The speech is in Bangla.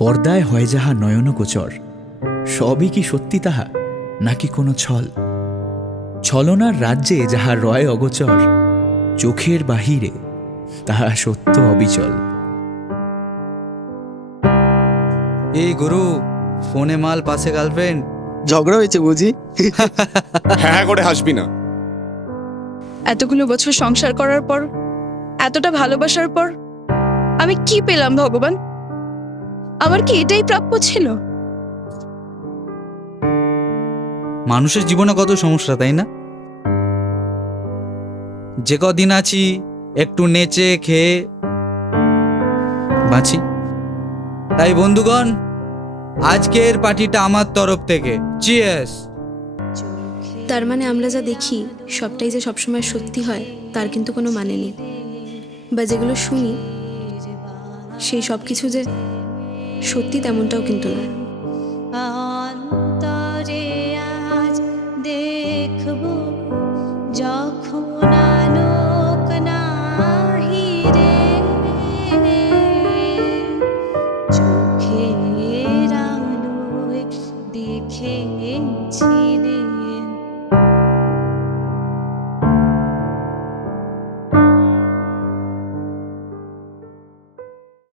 পর্দায় হয় যাহা নয়নগোচর, সবই কি সত্যি তাহা নাকি কোনো ছল? ছলনার রাজ্যে যাহা রয় অগোচর, চোখের বাহিরে তাহা সত্য অবিচল। এই গুরু, ফোনে মাল, পাশে গার্লফ্রেন্ড। ঝগড়া হয়েছে বুঝি? হ্যাঁ করে হাসবি না। এতগুলো বছর সংসার করার পর, এতটা ভালোবাসার পর আমি কি পেলাম ভগবান? আমার কি এটাই প্রাপ্য ছিল? মানুষের জীবনে কত সমস্যা, তাই না? যে কদিন আছি একটু নেচে খেয়ে বাঁচি। তাই বন্ধুগণ, আজকের পার্টিটা আমার তরফ থেকে চিয়ার্স। তার মানে আমরা যা দেখি সবটাই যে সবসময় সত্যি হয় তার কিন্তু কোনো মানে নেই, বা যেগুলো শুনি সেই সব কিছু যে সত্যি তেমনটাও কিন্তু নয়।